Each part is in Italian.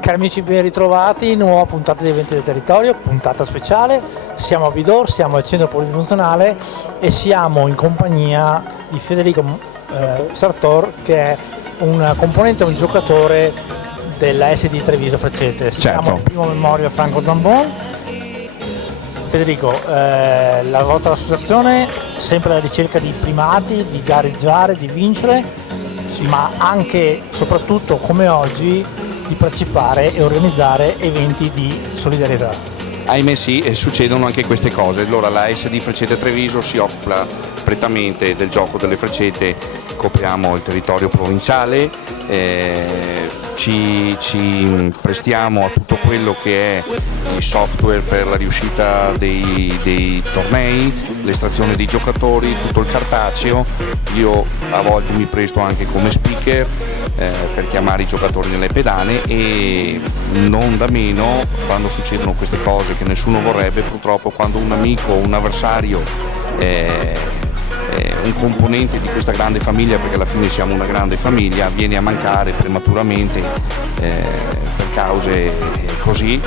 Cari amici, ben ritrovati, nuova puntata di Eventi del Territorio, puntata speciale. Siamo a Bidor, siamo al centro polifunzionale e siamo in compagnia di Federico Sartor, che è un componente, un giocatore della SD Treviso Freccete. Siamo al primo Memorial Franco Zambon. Federico, la vostra associazione sempre alla ricerca di primati, di gareggiare, di vincere, ma anche, soprattutto come oggi, di partecipare e organizzare eventi di solidarietà. Ahimè sì, succedono anche queste cose. Allora la SD Freccete Treviso si occupa prettamente del gioco delle freccete, copriamo il territorio provinciale, ci prestiamo a tutto quello che è il software per la riuscita dei tornei, l'estrazione dei giocatori, tutto il cartaceo. Io a volte mi presto anche come speaker per chiamare i giocatori nelle pedane, e non da meno quando succedono queste cose che nessuno vorrebbe, purtroppo quando un amico o un avversario, un componente di questa grande famiglia, perché alla fine siamo una grande famiglia, viene a mancare prematuramente per cause così,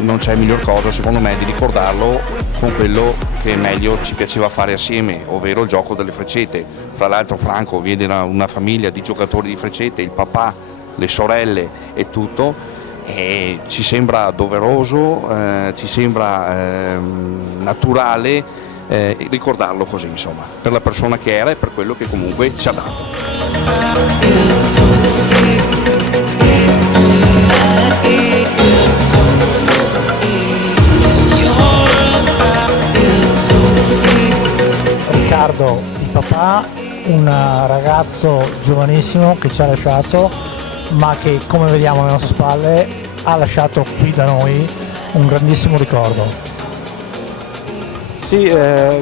non c'è miglior cosa secondo me di ricordarlo con quello che meglio ci piaceva fare assieme, ovvero il gioco delle freccete. Fra l'altro Franco viene da una famiglia di giocatori di freccete, il papà, le sorelle e tutto, e ci sembra doveroso, ci sembra naturale ricordarlo così, insomma, per la persona che era e per quello che comunque ci ha dato. Riccardo, il papà, un ragazzo giovanissimo che ci ha lasciato, ma che, come vediamo alle nostre spalle, ha lasciato qui da noi un grandissimo ricordo. Sì,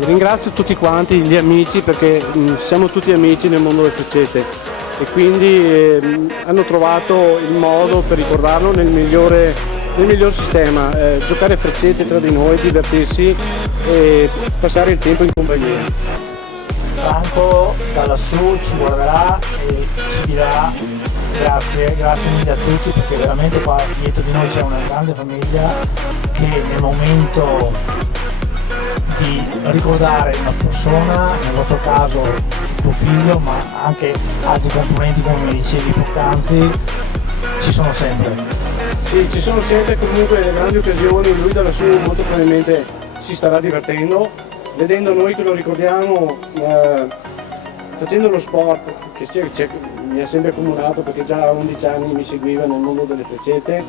ringrazio tutti quanti gli amici, perché siamo tutti amici nel mondo delle freccete, e quindi hanno trovato il modo per ricordarlo nel miglior sistema, giocare a freccete tra di noi, divertirsi e passare il tempo in compagnia. Franco da lassù ci guarderà e ci dirà grazie mille a tutti, perché veramente qua dietro di noi c'è una grande famiglia che nel momento di ricordare una persona, nel vostro caso tuo figlio, ma anche altri componenti come mi dicevi poc'anzi, ci sono sempre. Sì, ci sono sempre comunque le grandi occasioni, lui da lassù molto probabilmente si starà divertendo, vedendo noi che lo ricordiamo facendo lo sport, che mi ha sempre accomunato, perché già a 11 anni mi seguiva nel mondo delle freccete,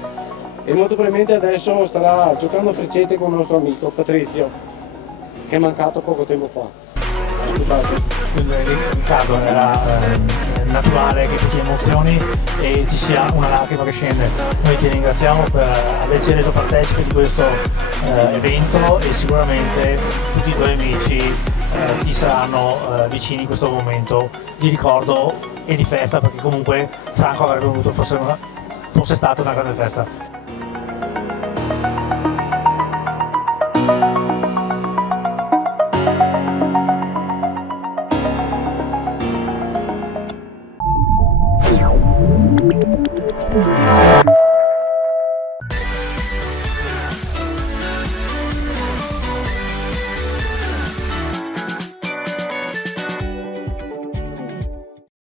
e molto probabilmente adesso starà giocando a freccete con il nostro amico Patrizio, che è mancato poco tempo fa. Scusate. Quindi Riccardo, era naturale che tu ti emozioni e ci sia una lacrima che scende. Noi ti ringraziamo per averci reso partecipe di questo evento, e sicuramente tutti i tuoi amici ti saranno vicini in questo momento di ricordo e di festa, perché comunque Franco avrebbe voluto fosse stata una grande festa.